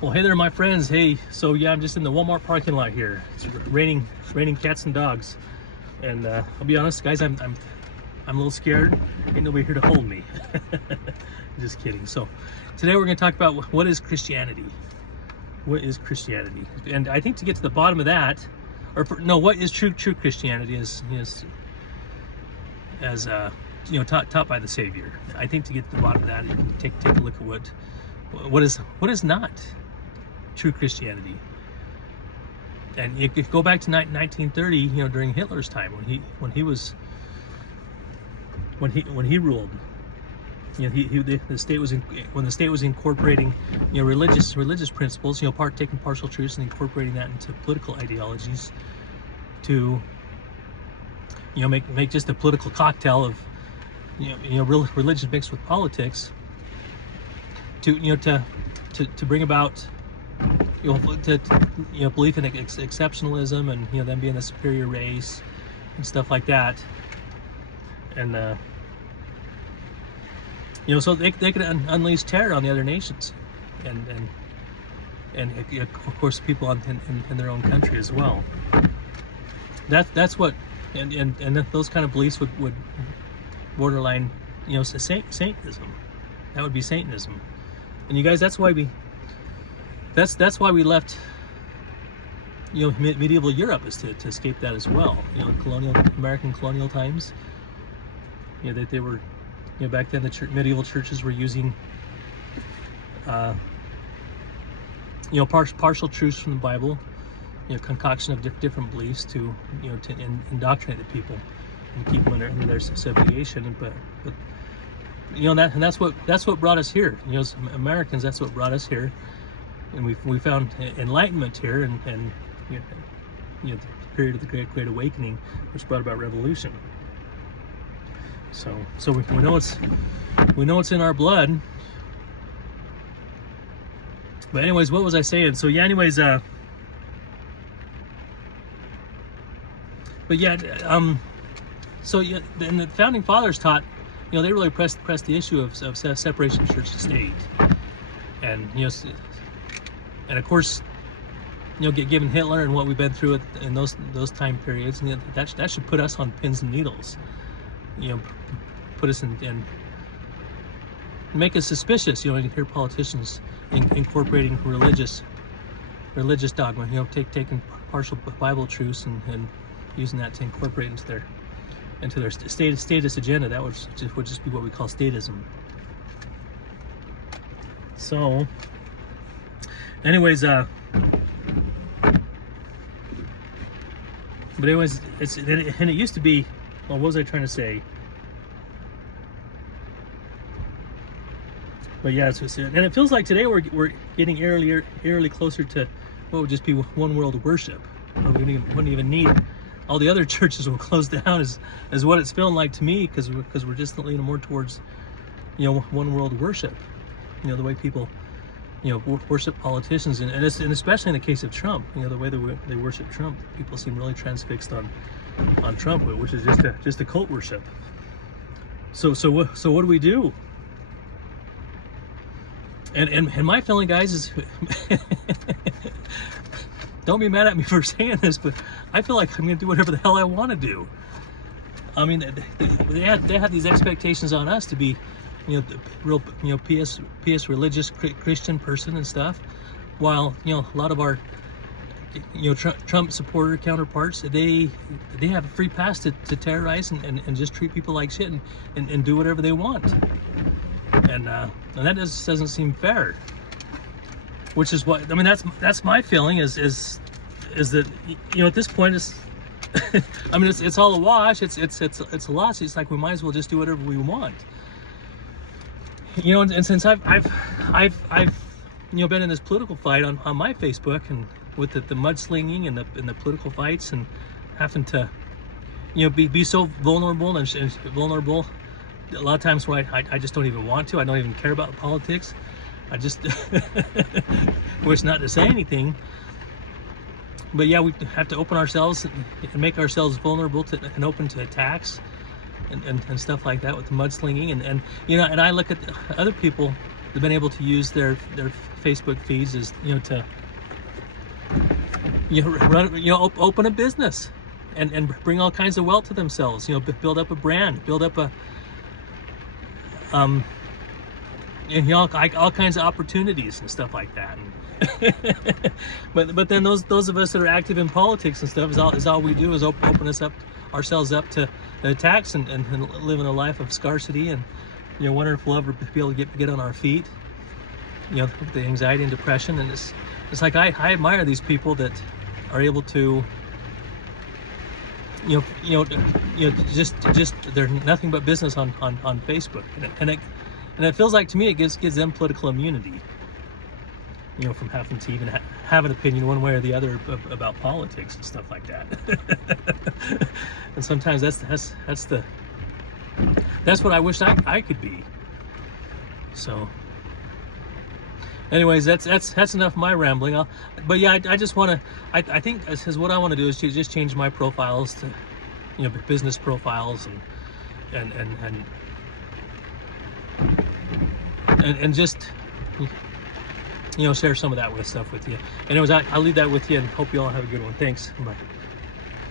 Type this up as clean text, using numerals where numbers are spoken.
Well, hey there, my friends. Hey, so yeah, I'm just in the Walmart parking lot here. It's raining cats and dogs, and I'll be honest, guys, I'm a little scared. Ain't nobody here to hold me. Just kidding. So today we're going to talk about what is Christianity. What is Christianity? And I think to get to the bottom of that, what is true Christianity is as taught by the Savior. I think to get to the bottom of that, you can take a look at what is not true Christianity. And you could go back to 1930, during Hitler's time, when he ruled. The state was incorporating religious principles, taking partial truths and incorporating that into political ideologies to make just a political cocktail of religion mixed with politics to bring about belief in exceptionalism and them being a superior race and stuff like that. And so they could unleash terror on the other nations, and of course people in their own country as well. That's what and those kind of beliefs would borderline Satanism. That would be Satanism. And you guys, that's why we left medieval Europe, is to escape that as well. American colonial times. That they were, back then the medieval churches were using partial truths from the Bible, concoction of different beliefs to indoctrinate the people and keep them under their subjugation. But that's what brought us here. As Americans, that's what brought us here, and we found enlightenment here, and the period of the Great Awakening, which brought about revolution. So we know it's in our blood. But anyways, what was I saying? So yeah, anyways, but yeah, so yeah, and the founding fathers taught, they really pressed the issue of separation of church and state, and and of course, given Hitler and what we've been through in those time periods, that should put us on pins and needles, put us in make us suspicious, to hear politicians incorporating religious dogma, taking partial Bible truths and using that to incorporate into their statist agenda. That would just be what we call statism. So anyways, but anyways, it used to be, well, what was I trying to say? But yeah, and it feels like today we're getting eerily closer to what would just be one world worship. We wouldn't even need, all the other churches will close down, is what it's feeling like to me, because we're just leaning more towards one world worship. The way people worship politicians, and especially in the case of Trump, the way they worship Trump, people seem really transfixed on Trump, which is just a cult worship. So what do we do? And my feeling, guys, is don't be mad at me for saying this, but I feel like I'm going to do whatever the hell I want to do. I mean, they have these expectations on us to be, real, pious religious Christian person and stuff, while a lot of our Trump supporter counterparts, they have a free pass to terrorize and just treat people like shit and do whatever they want. And that just doesn't seem fair. Which is what, I mean, that's my feeling is that at this point it's I mean, it's all a wash. It's a loss. It's like we might as well just do whatever we want. And since I've been in this political fight on my Facebook, and with the mudslinging and the political fights, and having to be so vulnerable and vulnerable a lot of times where I just don't even want to. I don't even care about politics. I just wish not to say anything. But yeah, we have to open ourselves and make ourselves vulnerable to and open to attacks and stuff like that with the mudslinging, and I look at other people they've been able to use their Facebook feeds as, to, open a business and bring all kinds of wealth to themselves, build up a brand, build up a all kinds of opportunities and stuff like that. but then those of us that are active in politics and stuff is all we do is open ourselves up to attacks and living a life of scarcity, and wondering if we'll ever be able to get on our feet. The anxiety and depression, and it's like I admire these people that are able to just they're nothing but business on Facebook, and it feels like to me it gives them political immunity, from having to even have an opinion one way or the other about politics and stuff like that. And sometimes that's what I wish I could be. So anyways, that's enough of my rambling. But yeah, I just want to. I think what I want to do is to just change my profiles to, business profiles, and just, share some of that stuff with you. Anyways, I'll leave that with you, and hope you all have a good one. Thanks. Bye.